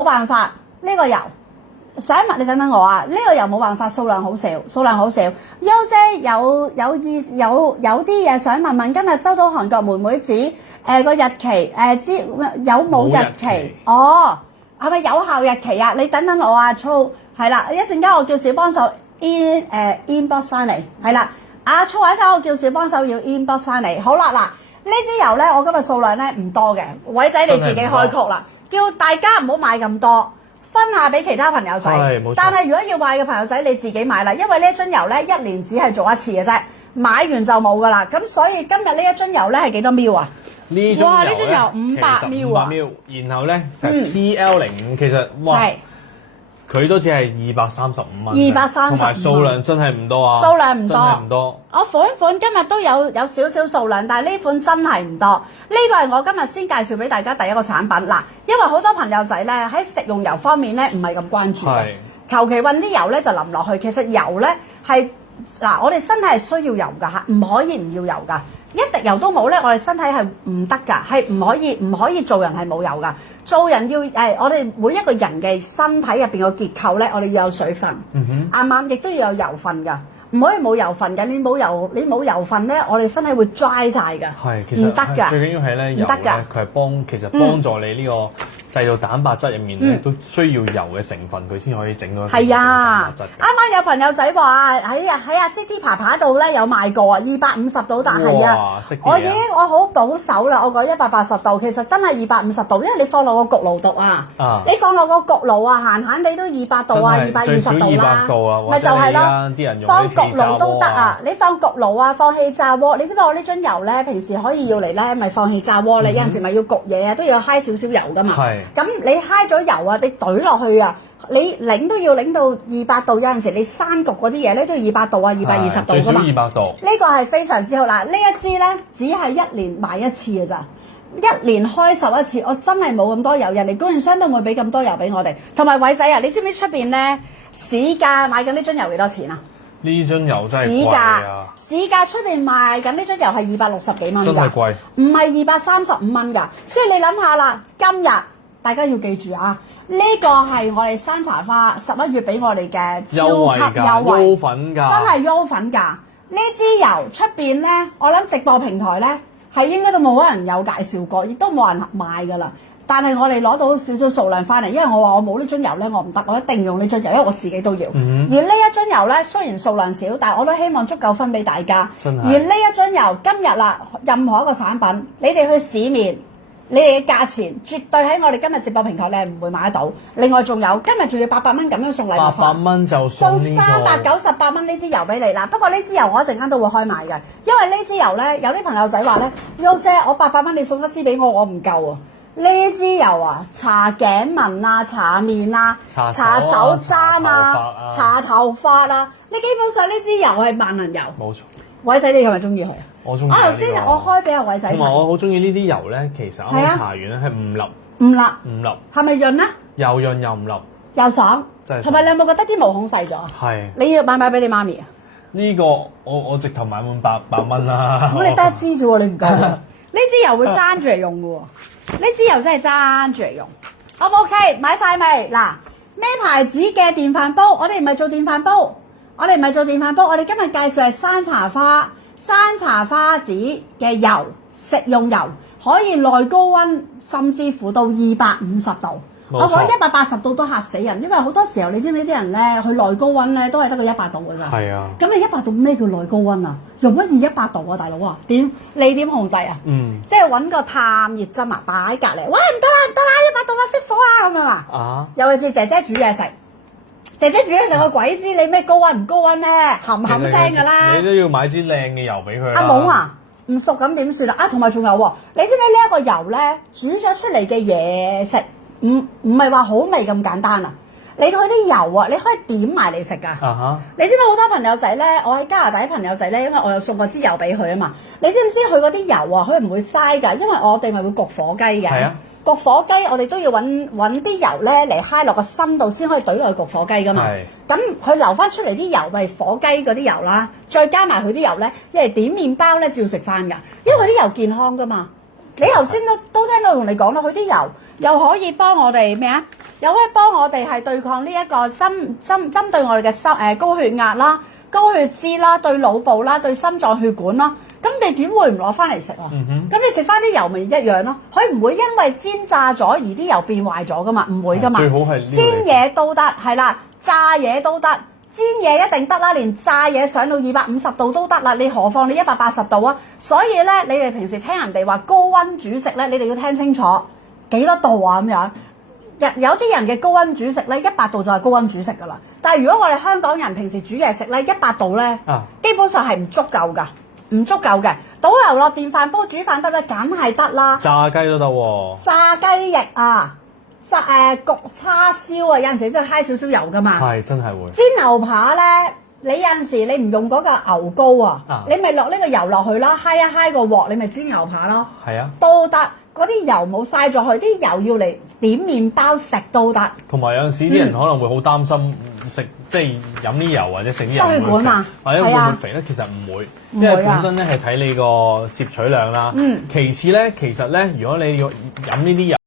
冇辦法，呢個油想問你等等我啊，呢個油冇辦法，數量好少。優姐有啲嘢想問問，今日收到韓國妹妹子個日期有冇日期？哦，係咪有效日期啊？你等等我啊，粗係啦，一陣間我叫小幫手 inbox 翻嚟，係啦，阿粗一陣我叫小幫手要 inbox 翻嚟。好啦，嗱呢支油咧，我今日數量咧唔多嘅，偉仔你自己開曲啦，叫大家唔好買咁多。分下俾其他朋友仔，但係如果要買嘅朋友仔，你自己買啦，因為呢一樽油咧1年只係做一次嘅啫，買完就冇噶啦。咁所以今日呢一樽油咧係幾多 ml 啊？哇！呢樽油500 ml 啊！然後咧 TL05 其實哇，佢都只係235蚊，235，同埋數量真係唔多啊！數量唔多，真係唔多。我款今日都有少少數量，但係呢款真係唔多。呢個係我今日先介紹俾大家第一個產品嗱，因為好多朋友仔咧喺食用油方面咧唔係咁關注嘅，求其運啲油咧就淋落去。其實油咧係嗱，我哋身體係需要油㗎嚇，唔可以唔要油㗎。一滴油都冇咧，我哋身體係唔得㗎，係唔可以做人係冇油㗎。做人要我哋每一個人嘅身體入邊個結構咧，我哋要有水分，啱啱亦都要有油分㗎。唔可以冇油分嘅，你冇油分咧，我哋身體會 dry 晒㗎，唔得㗎。最緊要係咧油咧，佢係其實幫助你呢個製造蛋白質入面咧，都需要油嘅成分，佢先可以整到一個蛋白質。啱啱有朋友仔話喺阿 City 爬爬度咧有賣過啊，250度，但係我好保守啦，我講180度，其實真係250度，因為你放落個焗爐度啊，你放落個焗爐啊，閒閒地都200度啊，220度啦，咪就係咯，啲人用焗爐都得啊！你放焗爐啊，放氣炸鍋，你知唔知我呢樽油咧？平時可以要嚟咧，咪放氣炸鍋咧。有陣時咪要焗嘢啊，都要揩少少油噶嘛。咁你揩咗油啊，你懟落去啊，你擰都要擰到200度。有陣時你生焗嗰啲嘢咧都要200度啊，220度噶嘛。最少200度。呢個係非常之好啦。呢一支咧只係1年賣一次嘅咋，1年開售一次。我真係冇咁多油，人哋供應商都唔會俾咁多油俾我哋。同埋偉仔啊，你知唔知出邊咧市價買緊呢樽油幾多錢啊？呢樽油真係貴啊！市價出邊賣緊呢樽油係260幾蚊㗎，真係貴，唔係235蚊㗎。所以你諗下啦，今日大家要記住啊，呢個係我哋山茶花11月俾我哋嘅超級優惠，粉價真係優粉價。呢支油出邊咧，我諗直播平台咧係應該都冇人有介紹過，亦都冇人買㗎啦。但係我哋攞到少少數量翻嚟，因為我話我冇呢樽油咧，我唔得，我一定用呢樽油，因為我自己都要。而呢一樽油咧，雖然數量少，但係我都希望足夠分俾大家。而呢一樽油今日啦，任何一個產品，你哋去市面，你哋嘅價錢絕對喺我哋今日直播平台你係唔會買得到。另外仲有今日仲要800蚊咁樣送禮物，800蚊就送398蚊呢支油俾你啦。不過呢支油我一陣間都會開賣嘅，因為呢支油咧有啲朋友仔話咧，優姐我800蚊你送一支俾我唔夠啊。呢支油啊，搽頸紋啊，搽面啊，搽手踭啊，搽頭髮啊，你基本上呢支油係萬能油。冇錯。偉仔你係咪中意佢啊？我中意。我頭先我開俾阿偉仔。同埋我好中意呢啲油咧，其實我搽完咧係唔笠。唔笠。係咪潤啊？又潤又唔笠。又爽。真係。同埋你有冇覺得啲毛孔細咗？係。你要買俾你媽咪啊？呢個我直頭買滿800蚊啦。咁你得一支啫喎，你唔夠喎。呢支油會爭住嚟用嘅喎。呢支油真係爭住嚟用 ，O 唔 OK？買晒未？嗱，咩牌子嘅電飯煲？我哋唔係做電飯煲，我哋今日介紹係山茶花籽嘅油，食用油可以內高溫，甚至乎到250度。我講180度都嚇死人，因為好多時候你知唔知啲人咧去內高溫咧都係得個100度㗎咋。係啊。咁你100度咩叫內高溫啊？容乜易100度啊，大佬啊？你點控制啊？即係揾個探熱針啊，擺隔離。喂，唔得啦，100度啊，熄火啊咁樣啊。尤其是姐姐煮嘢食，我鬼知你咩高溫唔高溫咩？冚聲㗎啦。你都要買支靚嘅油俾佢。阿懵啊，唔熟咁點算啊？同埋仲有喎，你知唔知呢一個油咧煮咗出嚟嘅嘢食？唔係話好味咁簡單啊！你佢啲油啊，你可以點埋嚟食㗎。你知唔知好多朋友仔咧？我喺加拿大啲朋友仔咧，因為我有送過支油俾佢啊嘛。你知唔知佢嗰啲油啊？佢唔會嘥㗎，因為我哋咪會焗火雞嘅。係啊。焗火雞我哋都要揾啲油咧嚟揩落個身度先可以懟落去焗火雞㗎嘛。咁佢留翻出嚟啲油咪火雞嗰啲油啦，再加埋佢啲油咧，一係點麵包咧照食翻㗎，因為佢啲油健康㗎嘛。你頭先都聽到同你講啦，佢啲油又可以幫我哋咩啊？又可以幫我哋係對抗呢一個針對我哋嘅高血壓啦、高血脂啦、對腦部啦、對心臟血管啦。咁你點會唔攞翻嚟食啊？咁你食翻啲油咪一樣咯，佢唔會因為煎炸咗而啲油變壞咗噶嘛，唔會噶嘛。最好係煎嘢都得，係啦，炸嘢都得，煎嘢一定得啦，連炸嘢上到250度都得啦，你何況你180度啊？所以咧，你哋平時聽人哋話高溫煮食咧，你哋要聽清楚幾多度啊咁樣。有啲人嘅高溫煮食咧，100度就係高溫煮食噶啦。但係如果我哋香港人平時煮嘢食咧，100度咧，基本上係唔足夠噶。唔足夠嘅，倒油落電飯煲煮飯得咧，梗係得啦。炸雞都得喎。炸雞翼啊，焗叉燒啊，有陣時都要揩少少油噶嘛。係真係會。煎牛扒咧，你有陣時你唔用嗰個牛膏啊，你咪落呢個油落去啦，揩一揩個鑊，你咪煎牛扒咯。係啊。都得，嗰啲油冇嘥咗去，啲油要嚟點麵包食都得。同埋有陣時啲人可能會好擔心食。即係飲啲油或者食啲油會唔會肥，或者會唔會肥咧？其實唔會，因為本身咧係睇你個攝取量啦。其次咧，其實咧，如果你要飲呢啲油。